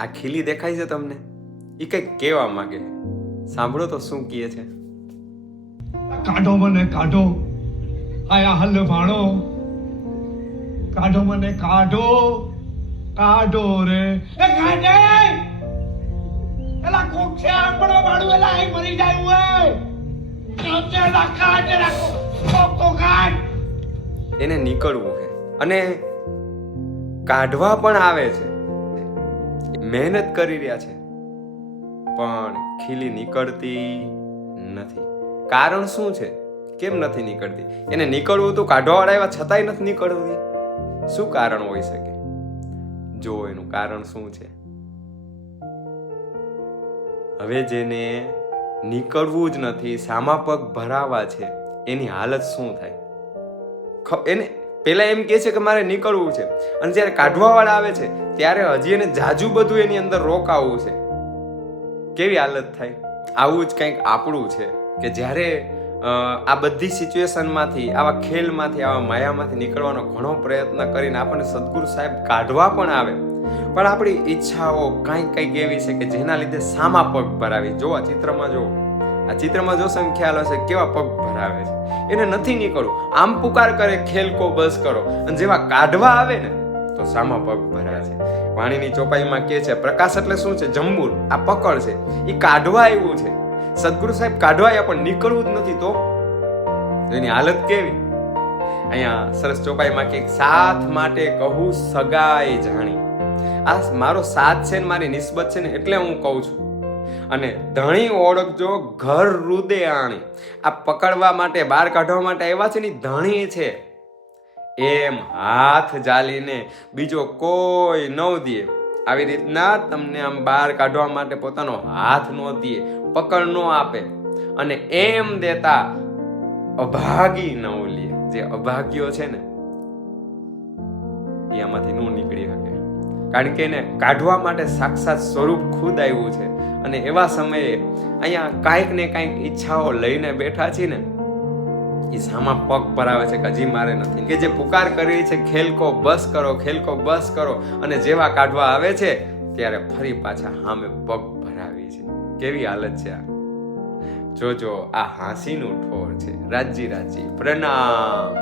આ ખીલી દેખાય છે તમને? એ કંઈક કહેવા માંગે. સાંભળો તો શું કહે છે. કાઢો મને કાઢો, આયા હલ ભાણો, કાઢો મને કાઢો, કાઢો રે એ કાઢે, એલા કોક છે આપણો વાળું, એલા અહીં મરી જાય હોય, કાઢે કાઢે રાખો, કોક કાઢ. એને નીકળવું છે અને કાઢવા પણ આવે છે. મહેનત કરી રહ્યા છે પણ ખીલી નીકળતી નથી. કારણ શું છે? કેમ નથી નીકળતી? એને નીકળવું તો કાઢવા વાળા આવ્યા છતાંય નથી નીકળતી. શું કારણ હોઈ શકે? જો એનું કારણ શું છે. હવે જેને નીકળવું જ નથી, સામા પગ ભરાવા છે, એની હાલત શું થાય? એને પેલા એમ કહે છે કે મારે નીકળવું છે, અને જ્યારે કાઢવા વાળા આવે છે ત્યારે હજી એને જાજુ બધું એની અંદર રોકાવું છે. કેવી હાલત થાય? આવું જ કંઈક આપણું છે કે જ્યારે આ બધી સિચ્યુએશનમાંથી, આવા ખેલમાંથી, આવા માયામાંથી નીકળવાનો ઘણો પ્રયત્ન કરીને આપણને સદગુરુ સાહેબ કાઢવા પણ આવે, પણ આપણી ઈચ્છાઓ કંઈક એવી છે કે જેના લીધે સામા પગ ભરાવી. જો આ ચિત્રમાં જો, આ ચિત્રમાં જોશો એમ ખ્યાલ હશે કેવા પગ ભરાવે છે. એને નથી નીકળવું, આમ પુકાર કરે ખેલ કો બસ કરો, અને જેવા કાઢવા આવે ને તો સામા પગ ભરાય છે. વાણીની ચોપાઈમાં કહે છે પ્રકાશ એટલે શું છે? જંબુર. આ પકડ છે, એ કાઢવા આવ્યું છે. સદગુરુ સાહેબ કાઢવા આવ્યા પણ નીકળવું જ નથી, તો એની હાલત કેવી? અહીંયા સરસ ચોપાઈમાં કે સાથ માટે કહું સગાઈ જાણી. આ મારો સાથ છે ને મારી નિસ્બત છે ને એટલે હું કહું છું. અને ધણી ઓળખજો ઘર રૂદે આણી. આ પકડવા માટે, બહાર કાઢવા માટે આવ્યા છે ને ધણી છે, એમ હાથ જાલીને બીજો કોઈ ન દે. આવી રીતના તમને આમ બહાર કાઢવા માટે પોતાનો હાથ ન દે, પકડ ન આપે, અને એમ દેતા અભાગી ન લે. જે અભાગ્યો છે ને એ આમાંથી ન નીકળી શકે, કારણ કે એને કાઢવા માટે સાક્ષાત સ્વરૂપ ખુદ આવ્યું છે. અને એવા સમયે અહીંયા કાંઈક ને કાંઈક ઈચ્છાઓ લઈને બેઠા છે ને, એ સામા પગ ભરાવે છે કે હજી મારે નથી, કે જે પુકાર કરી છે ખેલ કો બસ કરો, ખેલ કો બસ કરો, અને જેવા કાઢવા આવે છે ત્યારે ફરી પાછા સામે પગ ભરાવી છે. કેવી હાલત છે આ! જોજો, આ હાંસીનું ઠોર છે. રાજી રાજી પ્રણામ.